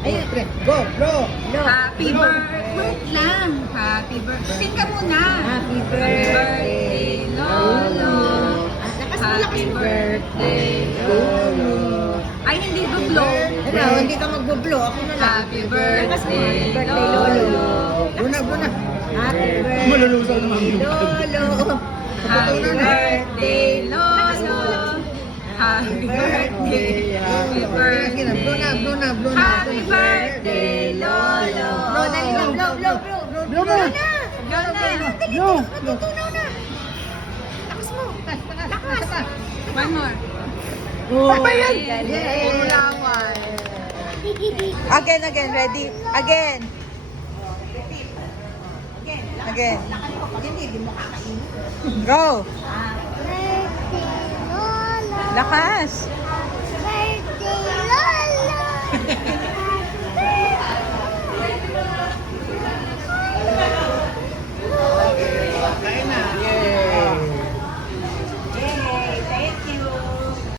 Ayun, pre. Go, bro. No. Happy birthday. Wait lang. Happy birthday. Sing ka muna. Happy Happy birthday, Lolo. Happy birthday, Lolo. Ay, hindi blow. Ano, hindi ka mag-blow. Ako na lang. Happy birthday, Lolo. Lolo. Buna. Happy birthday, Malulusaw naman. Lolo. Happy birthday, Lolo. Happy birthday. Happy birthday. Blow na. Happy birthday, Lolo. Blow, dali lang. Blow. Blow mo. Blow na. Blow. Matutunaw na. Lakas mo. Lakas. One more. Oh. Ayan. Ulawan. Again, ready? Again. Go. Lakas.